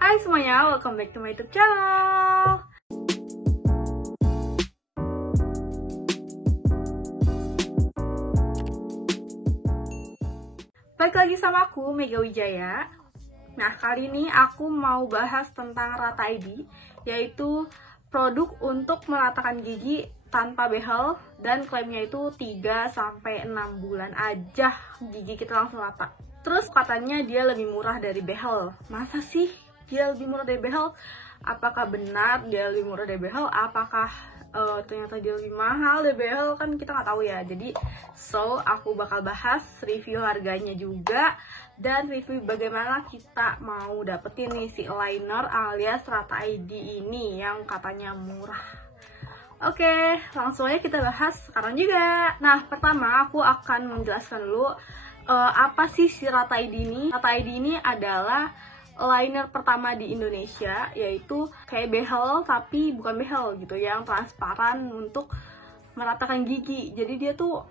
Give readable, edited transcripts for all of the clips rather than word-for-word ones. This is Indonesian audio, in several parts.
Hai semuanya, welcome back to my YouTube channel. Balik lagi sama aku, Mega Wijaya. Nah, kali ini aku mau bahas tentang Rata ID, yaitu produk untuk meratakan gigi tanpa behel, dan klaimnya itu 3-6 bulan aja gigi kita langsung rata. Terus katanya dia lebih murah dari behel. Masa sih dia lebih murah dari behel? Apakah benar dia lebih murah dari behel? Apakah ternyata dia lebih mahal dari behel? Kan kita nggak tahu ya. Jadi aku bakal bahas review harganya juga, dan review bagaimana kita mau dapetin nih si liner alias Rata ID ini yang katanya murah. Oke, langsung aja kita bahas sekarang juga. Nah, pertama aku akan menjelaskan dulu apa sih si Rata ID ini. Rata ID ini adalah liner pertama di Indonesia, yaitu kayak behel tapi bukan behel gitu, yang transparan untuk meratakan gigi. Jadi dia tuh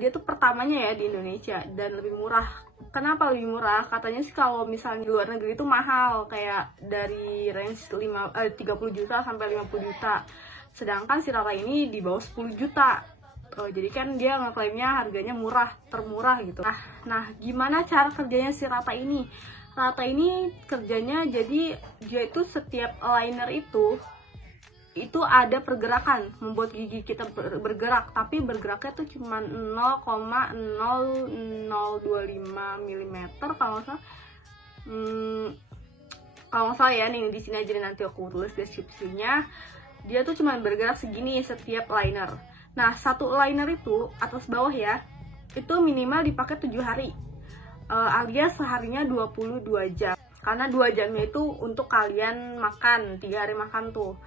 dia tuh pertamanya ya di Indonesia, dan lebih murah. Kenapa lebih murah? Katanya sih kalau misalnya di luar negeri itu mahal, kayak dari range 30 juta sampai 50 juta. Sedangkan si Rata ini di bawah 10 juta. Jadi kan dia ngeklaimnya harganya murah, termurah gitu. Nah, gimana cara kerjanya si Rata ini? Rata ini kerjanya jadi dia itu setiap liner itu ada pergerakan, membuat gigi kita bergerak, tapi bergeraknya tuh cuma 0,0025 mm kalau nggak salah. Kalau nggak salah ya, nih di sini aja nanti aku tulis deskripsinya. Dia tuh cuma bergerak segini setiap liner. Nah, satu liner itu atas bawah ya, itu minimal dipakai 7 hari, alias seharinya 22 jam. Karena 2 jamnya itu untuk kalian makan, 3 hari makan tuh.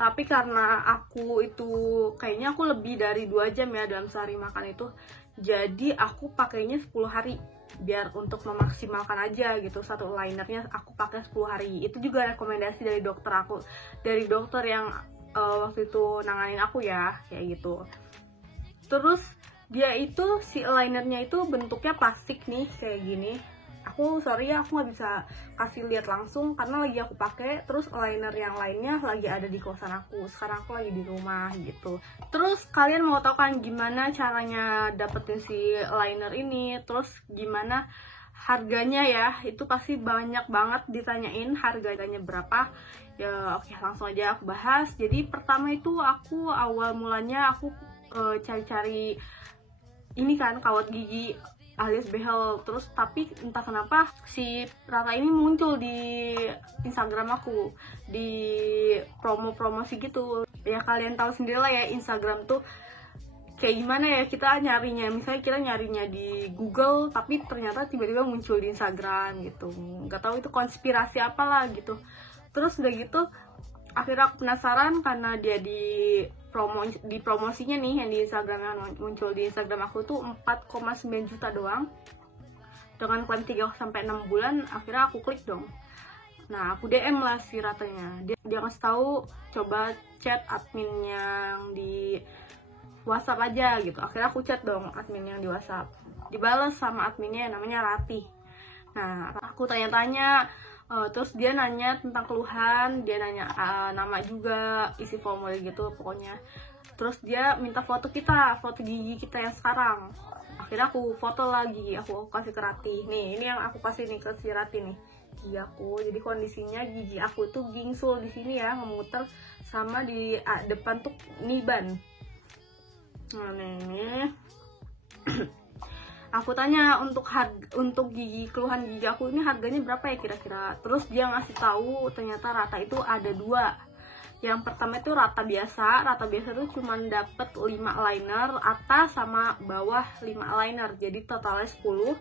Tapi karena aku itu kayaknya aku lebih dari 2 jam ya dalam sehari makan itu, jadi aku pakainya 10 hari biar untuk memaksimalkan aja gitu. Satu linernya aku pakai 10 hari. Itu juga rekomendasi dari dokter aku, dari dokter yang waktu itu nanganin aku ya, kayak gitu. Terus dia itu si linernya itu bentuknya plastik nih, kayak gini. Aku sorry ya, aku nggak bisa kasih lihat langsung karena lagi aku pakai. Terus liner yang lainnya lagi ada di kosan aku. Sekarang aku lagi di rumah gitu. Terus kalian mau tahu kan gimana caranya dapetin si liner ini, terus gimana harganya ya? Itu pasti banyak banget ditanyain harganya berapa. Ya oke, langsung aja aku bahas. Jadi pertama itu aku awal mulanya aku cari-cari ini kan, kawat gigi alias behel. Terus tapi entah kenapa si Rata ini muncul di Instagram aku, di promosi gitu. Ya kalian tahu sendiri lah ya, Instagram tuh kayak gimana ya, kita nyarinya, misalnya kita nyarinya di Google tapi ternyata tiba-tiba muncul di Instagram gitu. Nggak tahu itu konspirasi apalah gitu. Terus udah gitu akhirnya aku penasaran karena dia di promosinya nih yang di Instagram, yang muncul di Instagram aku tuh 4,9 juta doang dengan klaim 3-6 bulan. Akhirnya aku klik dong. Nah, aku DM lah si Ratanya. Dia ngasih tahu coba chat admin yang di WhatsApp aja gitu. Akhirnya aku chat dong admin yang di WhatsApp. Dibales sama adminnya yang namanya Ratih. Nah, aku tanya-tanya, terus dia nanya tentang keluhan, dia nanya nama juga, isi formulir gitu pokoknya. Terus dia minta foto kita, foto gigi kita yang sekarang. Akhirnya aku foto lagi, aku kasih ke Ratih. Nih, ini yang aku kasih nih ke si Ratih nih, gigi aku. Jadi kondisinya gigi aku tuh gingsul di sini ya, memutar, sama di depan tuh niban. Nah, ini aku tanya untuk gigi, keluhan gigi aku ini harganya berapa ya kira-kira. Terus dia ngasih tahu ternyata Rata itu ada 2. Yang pertama itu Rata biasa. Rata biasa itu cuma dapet 5 liner, atas sama bawah 5 liner, jadi totalnya 10.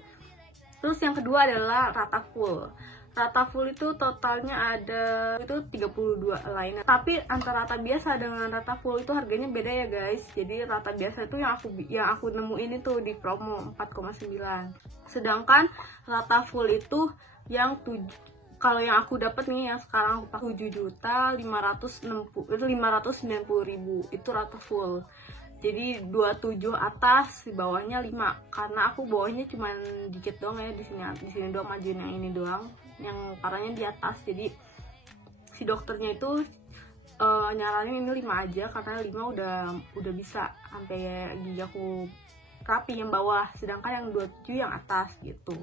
Terus yang kedua adalah Rata full. Rata full itu totalnya ada itu 32 liner. Tapi antara Rata biasa dengan Rata full itu harganya beda ya guys. Jadi Rata biasa itu yang aku nemuin itu di promo 4,9. Sedangkan Rata full itu yang kalau yang aku dapat nih yang sekarang aku pakai 7.590.000 itu Rata full. Jadi 27 atas, di bawahnya 5. Karena aku bawahnya cuma dikit doang ya, di sini doang majuin yang ini doang. yang parahnya di atas. Jadi si dokternya itu nyaranin ini 5 aja karena 5 udah bisa sampai gigi aku rapi yang bawah, sedangkan yang 27 yang atas gitu.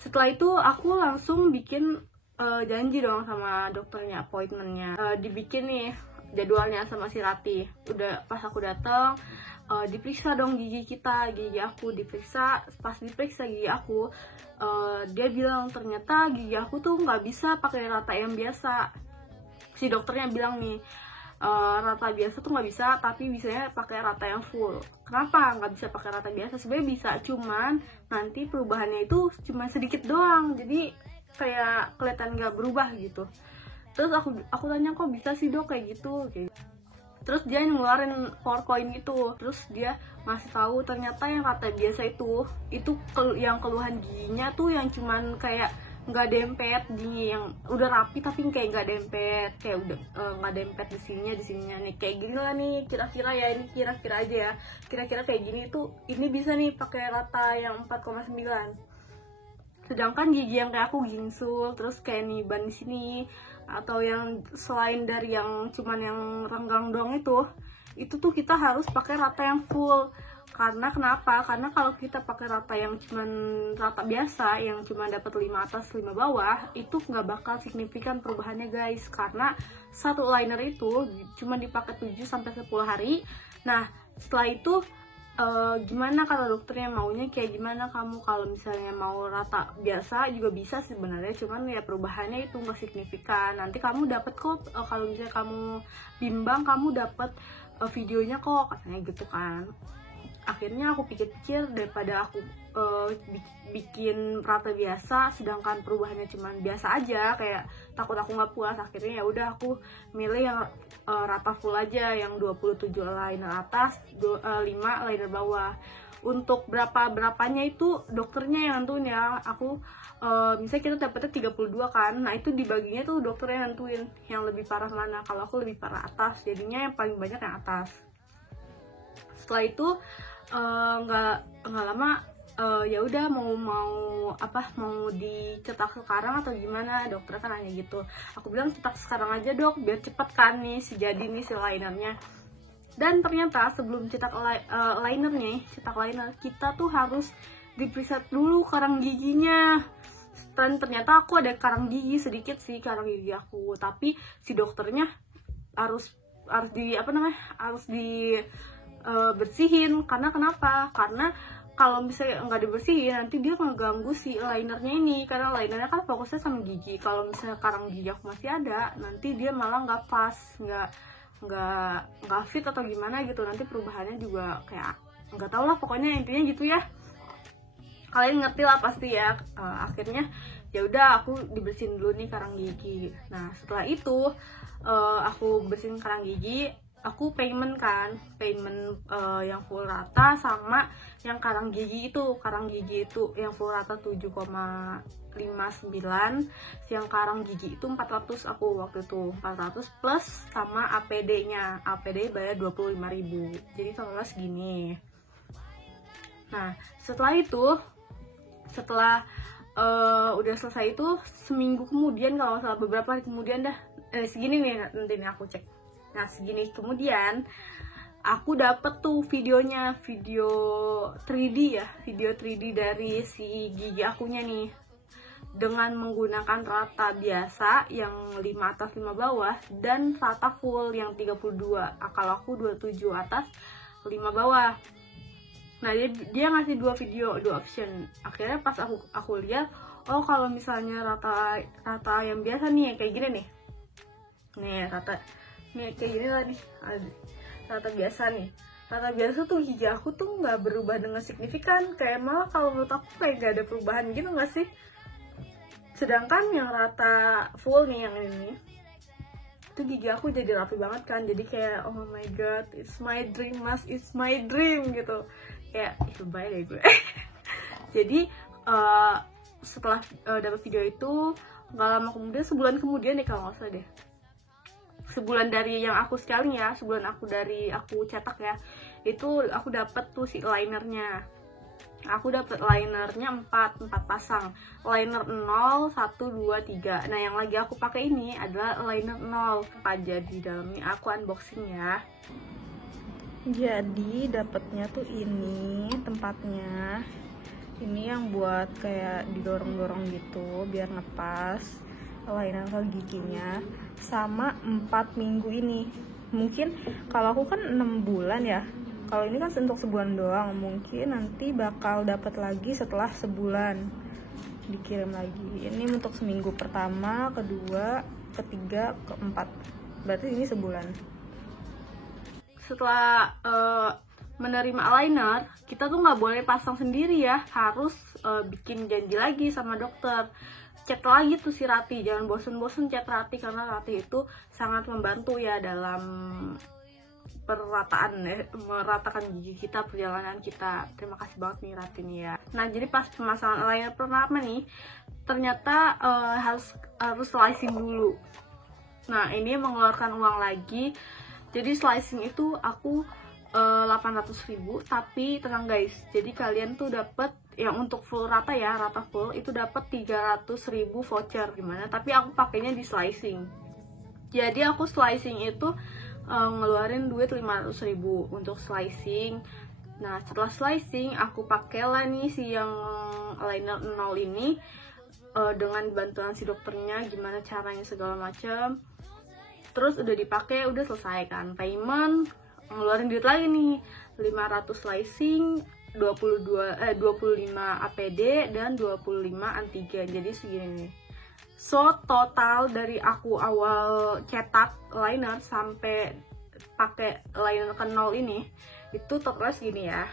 Setelah itu aku langsung bikin janji dong sama dokternya, appointmentnya. Dibikin nih jadwalnya sama si Rati. Udah pas aku datang, diperiksa dong gigi aku diperiksa. Pas diperiksa gigi aku, dia bilang ternyata gigi aku tuh nggak bisa pakai rata yang biasa. Si dokternya bilang nih, rata biasa tuh nggak bisa, tapi bisanya pakai rata yang full. Kenapa nggak bisa pakai rata biasa? Sebenarnya bisa, cuman nanti perubahannya itu cuma sedikit doang, jadi kayak kelihatan nggak berubah gitu. Terus aku tanya, kok bisa sih dok kayak gitu? Terus dia ngeluarin PowerPoint gitu, terus dia ngasih tahu ternyata yang rata biasa itu yang keluhan giginya tuh yang cuman kayak nggak dempet, gigi yang udah rapi tapi kayak nggak dempet, kayak udah nggak dempet di sininya nih, kayak gini lah nih kira-kira ya, ini kira-kira aja ya, kira-kira kayak gini tuh ini bisa nih pakai rata yang 4,9. Sedangkan gigi yang kayak aku gingsul, terus kayak niban di sini, atau yang selain dari yang cuman yang renggang doang itu tuh kita harus pakai rata yang full. Karena kenapa? Karena kalau kita pakai rata yang cuman rata biasa, yang cuma dapat 5 atas 5 bawah, itu nggak bakal signifikan perubahannya guys. Karena satu liner itu cuma dipakai 7-10 hari. Nah setelah itu gimana kata dokternya, maunya kayak gimana kamu? Kalau misalnya mau rata biasa juga bisa sebenarnya, cuman ya perubahannya itu nggak signifikan. Nanti kamu dapat kok, kalau misalnya kamu bimbang kamu dapat videonya kok, katanya gitu kan. Akhirnya aku pikir-pikir, daripada aku bikin rata biasa sedangkan perubahannya cuman biasa aja, kayak takut aku nggak puas. Akhirnya ya udah aku milih yang rata full aja, yang 27 liner atas, 5 liner bawah. Untuk berapanya itu dokternya yang nentuin ya. Aku misalnya kita dapetnya 32 kan, nah itu dibaginya tuh dokternya nentuin yang lebih parah mana. Kalau aku lebih parah atas, jadinya yang paling banyak yang atas. Setelah itu nggak lama, ya udah mau dicetak sekarang atau gimana, dokter kan nanya gitu. Aku bilang cetak sekarang aja dok, biar cepet kan nih jadi nih si linernya. Dan ternyata sebelum cetak cetak liner, kita tuh harus diperiksa dulu karang giginya. Dan ternyata aku ada karang gigi sedikit sih, karang gigi aku, tapi si dokternya harus bersihin. Karena kenapa? Karena kalau misalnya nggak dibersihin, nanti dia ngeganggu si linernya ini, karena linernya kan fokusnya sama gigi. Kalau misalnya karang gigi aku masih ada, nanti dia malah nggak pas, nggak fit atau gimana gitu. Nanti perubahannya juga kayak nggak tau lah, pokoknya intinya gitu ya, kalian ngerti lah pasti ya. Akhirnya ya udah aku dibersihin dulu nih karang gigi. Nah setelah itu aku bersihin karang gigi, aku payment yang full rata sama yang karang gigi itu yang full rata 7,59, yang karang gigi itu 400. Aku waktu itu 400 plus sama APD bayar 25.000, jadi totalnya segini. Nah setelah udah selesai itu, seminggu kemudian kalau nggak salah, beberapa hari kemudian dah, segini nih nanti nih aku cek. Nah segini kemudian aku dapet tuh video 3D dari si gigi akunya nih, dengan menggunakan rata biasa yang 5 atas 5 bawah dan rata full yang 32. Kalau aku 27 atas 5 bawah. Nah dia ngasih 2 option. Akhirnya pas aku lihat, oh kalau misalnya rata yang biasa nih kayak gini nih kayak gini lah nih, rata biasa tuh gigi aku tuh nggak berubah dengan signifikan, kayak malah kalau menurut aku kayak gak ada perubahan gitu nggak sih. Sedangkan yang rata full nih, yang ini tuh gigi aku jadi rapi banget kan, jadi kayak oh my god, it's my dream gitu, kayak lebay deh gue. Jadi setelah dapat video itu, nggak lama kemudian, sebulan kemudian deh kalau nggak salah deh, sebulan dari yang aku scaling ya, sebulan aku cetak ya, itu aku dapet tuh si linernya. Aku dapat linernya 4 pasang. Liner 0, 1, 2, 3. Nah, yang lagi aku pakai ini adalah liner 0. Aja di dalamnya aku unboxing ya. Jadi dapatnya tuh ini tempatnya. Ini yang buat kayak didorong-dorong gitu biar ngepas liner ke giginya. Sama 4 minggu ini. Mungkin kalau aku kan 6 bulan ya. Kalau ini kan untuk sebulan doang, mungkin nanti bakal dapat lagi setelah sebulan dikirim lagi. Ini untuk seminggu pertama, kedua, ketiga, keempat. Berarti ini sebulan. Setelah menerima liner, kita tuh nggak boleh pasang sendiri ya, harus bikin janji lagi sama dokter. Cek lagi tuh si Rati, jangan bosen-bosen cek Rati karena Rati itu sangat membantu ya dalam meratakan gigi kita, perjalanan kita. Terima kasih banget nih Rati nih ya. Nah, jadi pas pemasangan liner pertama nih ternyata harus slicing dulu. Nah, ini mengeluarkan uang lagi. Jadi slicing itu aku 800.000, tapi tenang guys, jadi kalian tuh dapat yang untuk full rata ya, rata full itu dapat 300.000 voucher gimana, tapi aku pakainya di slicing. Jadi aku slicing itu ngeluarin duit 500.000 untuk slicing. Nah, setelah slicing aku pakailah nih si yang liner 0 ini dengan bantuan si dokternya gimana caranya segala macam. Terus udah dipakai, udah selesai kan payment, ngeluarin duit lagi nih 500 slicing, 25 APD dan 25 antigen. Jadi segini nih. So, total dari aku awal cetak liner sampai pakai liner ke 0 ini, itu totalnya segini ya.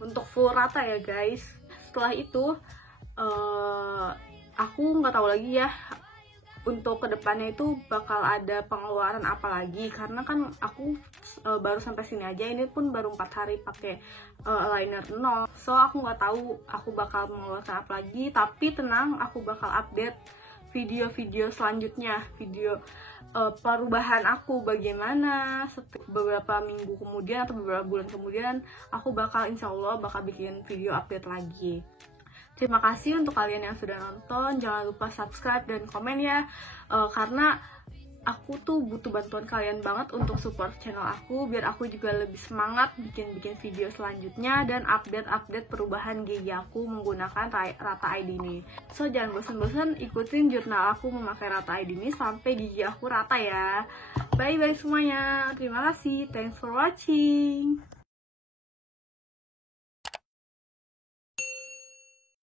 Untuk full rata ya guys. Setelah itu, aku nggak tahu lagi ya untuk kedepannya itu bakal ada pengeluaran apa lagi. Karena kan aku baru sampai sini aja, ini pun baru 4 hari pakai liner 0. So, aku nggak tahu aku bakal mengeluarkan apa lagi. Tapi tenang, aku bakal update video-video selanjutnya, video perubahan aku bagaimana beberapa minggu kemudian atau beberapa bulan kemudian. Aku bakal insya Allah bakal bikin video update lagi. Terima kasih untuk kalian yang sudah nonton. Jangan lupa subscribe dan komen ya, karena aku tuh butuh bantuan kalian banget untuk support channel aku, biar aku juga lebih semangat bikin video selanjutnya dan update perubahan gigi aku menggunakan Rata ID ini. So, jangan bosan-bosan ikutin jurnal aku memakai Rata ID ini sampai gigi aku rata ya. Bye-bye semuanya. Terima kasih. Thanks for watching.